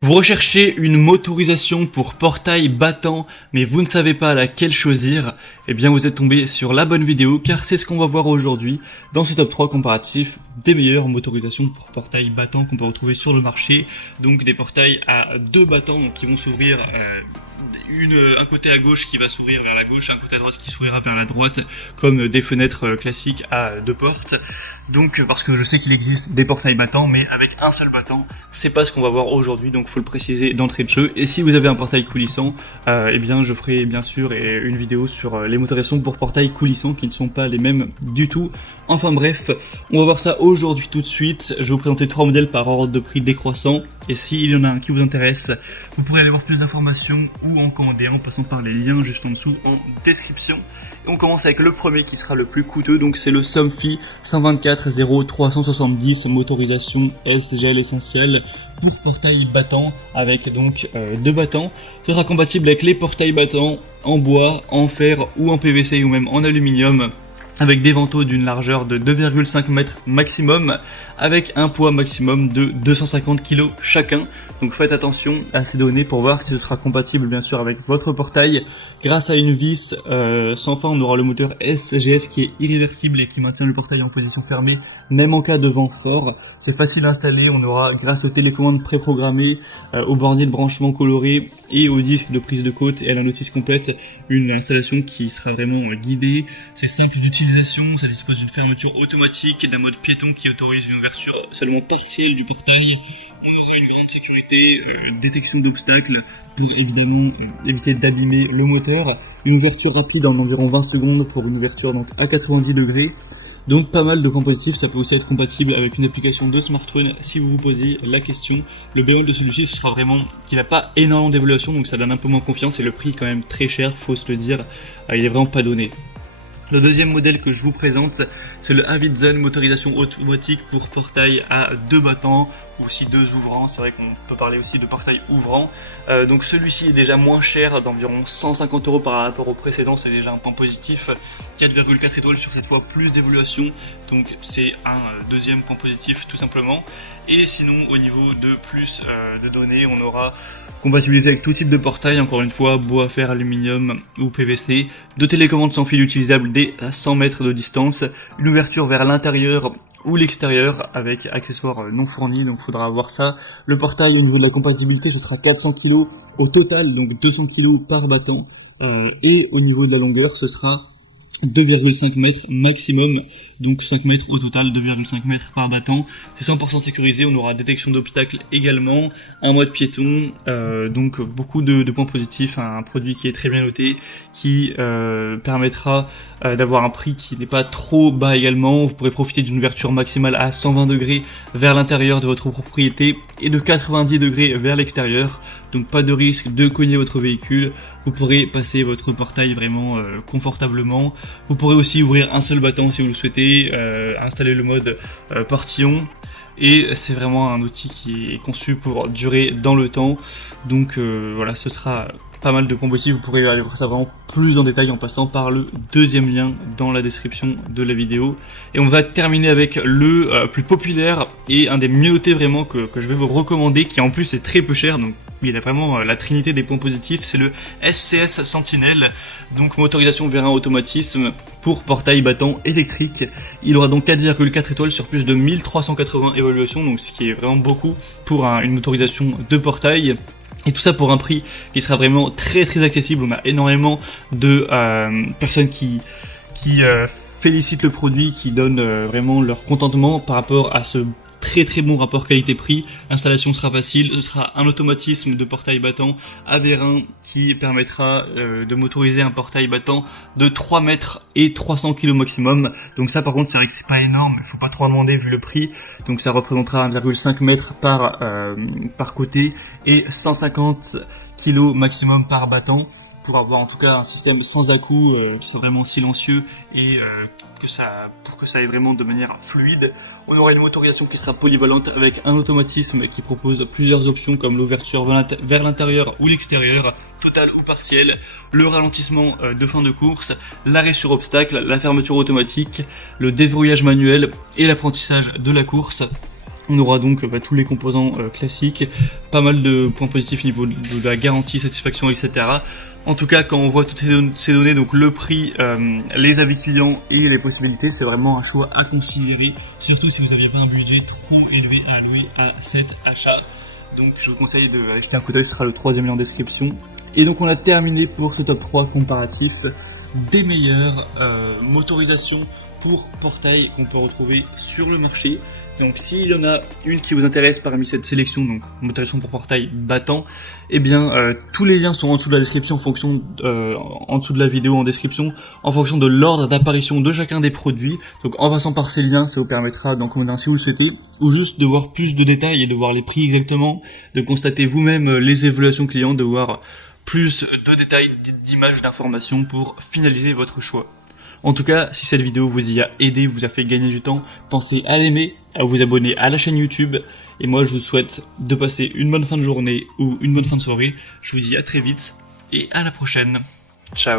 Vous recherchez une motorisation pour portail battant, mais vous ne savez pas laquelle choisir? Eh bien, vous êtes tombé sur la bonne vidéo, car c'est ce qu'on va voir aujourd'hui dans ce top 3 comparatif des meilleures motorisations pour portail battant qu'on peut retrouver sur le marché. Donc des portails à deux battants qui vont s'ouvrir, un côté à gauche qui va s'ouvrir vers la gauche, un côté à droite qui s'ouvrira vers la droite, comme des fenêtres classiques à deux portes. Donc parce que je sais qu'il existe des portails battants, mais avec un seul battant, c'est pas ce qu'on va voir aujourd'hui, donc faut le préciser d'entrée de jeu. Et si vous avez un portail coulissant, eh bien je ferai bien sûr une vidéo sur les motorisations pour portail coulissant qui ne sont pas les mêmes du tout. Enfin bref, on va voir ça aujourd'hui tout de suite. Je vais vous présenter trois modèles par ordre de prix décroissant. Et s'il y en a un qui vous intéresse, vous pourrez aller voir plus d'informations ou en commander en passant par les liens juste en dessous en description. Et on commence avec le premier qui sera le plus coûteux, donc c'est le Somfy 124-0370 motorisation SGL essentiel pour portail battant avec donc deux battants. Ce sera compatible avec les portails battants en bois, en fer ou en PVC ou même en aluminium, avec des vantaux d'une largeur de 2,5 mètres maximum, avec un poids maximum de 250 kg chacun. Donc faites attention à ces données pour voir si ce sera compatible bien sûr avec votre portail. Grâce à une vis sans fin, on aura le moteur SGS qui est irréversible et qui maintient le portail en position fermée, même en cas de vent fort. C'est facile à installer, on aura grâce aux télécommandes préprogrammées, aux borniers de branchement colorés et au disque de prise de côte et à la notice complète, une installation qui sera vraiment guidée. C'est simple d'utilisation, ça dispose d'une fermeture automatique et d'un mode piéton qui autorise une ouverture seulement partielle du portail. On aura une grande sécurité, détection d'obstacles pour évidemment éviter d'abîmer le moteur, une ouverture rapide en environ 20 secondes pour une ouverture donc à 90 degrés. Donc pas mal de points positifs, ça peut aussi être compatible avec une application de smartphone si vous vous posez la question. Le bémol de celui-ci, ce sera vraiment qu'il n'a pas énormément d'évaluation, donc ça donne un peu moins confiance et le prix est quand même très cher, faut se le dire, il est vraiment pas donné. Le deuxième modèle que je vous présente, c'est le Avidzon motorisation automatique pour portail à deux battants, ou aussi deux ouvrants. C'est vrai qu'on peut parler aussi de portail ouvrant. Donc celui-ci est déjà moins cher, d'environ 150 € par rapport au précédent, c'est déjà un point positif. 4,4 étoiles sur cette fois, plus d'évaluation, donc c'est un deuxième point positif tout simplement. Et sinon au niveau de plus de données, on aura compatibilité avec tout type de portail, encore une fois, bois, fer, aluminium ou PVC, deux télécommandes sans fil utilisables dès 100 mètres de distance, une ouverture vers l'intérieur ou l'extérieur avec accessoires non fournis, donc faudra avoir ça. Le portail au niveau de la compatibilité, ce sera 400 kg au total, donc 200 kg par battant, et au niveau de la longueur, ce sera 2,5 mètres maximum, donc 5 mètres au total, 2,5 mètres par battant. C'est 100% sécurisé, on aura détection d'obstacles également, en mode piéton, donc beaucoup de points positifs, un produit qui est très bien noté, qui permettra d'avoir un prix qui n'est pas trop bas également. Vous pourrez profiter d'une ouverture maximale à 120 degrés vers l'intérieur de votre propriété et de 90 degrés vers l'extérieur, donc pas de risque de cogner votre véhicule. Vous pourrez passer votre portail vraiment confortablement. Vous pourrez aussi ouvrir un seul battant si vous le souhaitez, installer le mode portillon. Et c'est vraiment un outil qui est conçu pour durer dans le temps. Donc voilà, ce sera pas mal de points positifs. Vous pourrez aller voir ça vraiment plus en détail en passant par le deuxième lien dans la description de la vidéo. Et on va terminer avec le plus populaire et un des mieux notés vraiment que je vais vous recommander, qui en plus est très peu cher, donc il a vraiment la trinité des points positifs. C'est le SCS Sentinel, donc motorisation vers un automatisme pour portail battant électrique. Il aura donc 4,4 étoiles sur plus de 1380 évaluations, donc ce qui est vraiment beaucoup pour une motorisation de portail. Et tout ça pour un prix qui sera vraiment très très accessible. On a énormément de personnes qui félicitent le produit, qui donnent vraiment leur contentement par rapport à ce très très bon rapport qualité-prix. L'installation sera facile, ce sera un automatisme de portail battant à vérin qui permettra de motoriser un portail battant de 3 mètres et 300 kg maximum. Donc ça par contre c'est vrai que c'est pas énorme, il faut pas trop demander vu le prix. Donc ça représentera 1,5 mètre par côté et 150 kg maximum par battant, pour avoir en tout cas un système sans à-coups qui soit vraiment silencieux et pour que ça aille vraiment de manière fluide. On aura une motorisation qui sera polyvalente avec un automatisme qui propose plusieurs options comme l'ouverture vers l'intérieur ou l'extérieur, total ou partiel, le ralentissement de fin de course, l'arrêt sur obstacle, la fermeture automatique, le déverrouillage manuel et l'apprentissage de la course. On aura donc tous les composants classiques, pas mal de points positifs au niveau de la garantie, satisfaction, etc. En tout cas, quand on voit toutes ces données, donc le prix, les avis clients et les possibilités, c'est vraiment un choix à considérer, surtout si vous n'aviez pas un budget trop élevé à allouer à cet achat. Donc je vous conseille de jeter un coup d'œil, ce sera le 3e lien en description. Et donc on a terminé pour ce top 3 comparatif des meilleures motorisations pour portail qu'on peut retrouver sur le marché. Donc s'il y en a une qui vous intéresse parmi cette sélection, donc motorisation pour portail battant, eh bien tous les liens sont en dessous de la description en fonction en dessous de la vidéo en description, en fonction de l'ordre d'apparition de chacun des produits. Donc en passant par ces liens, ça vous permettra d'en commander un si vous le souhaitez, ou juste de voir plus de détails et de voir les prix exactement, de constater vous-même les évaluations clients, de voir plus de détails, d'images, d'informations pour finaliser votre choix. En tout cas, si cette vidéo vous y a aidé, vous a fait gagner du temps, pensez à l'aimer, à vous abonner à la chaîne YouTube. Et moi, je vous souhaite de passer une bonne fin de journée ou une bonne fin de soirée. Je vous dis à très vite et à la prochaine. Ciao.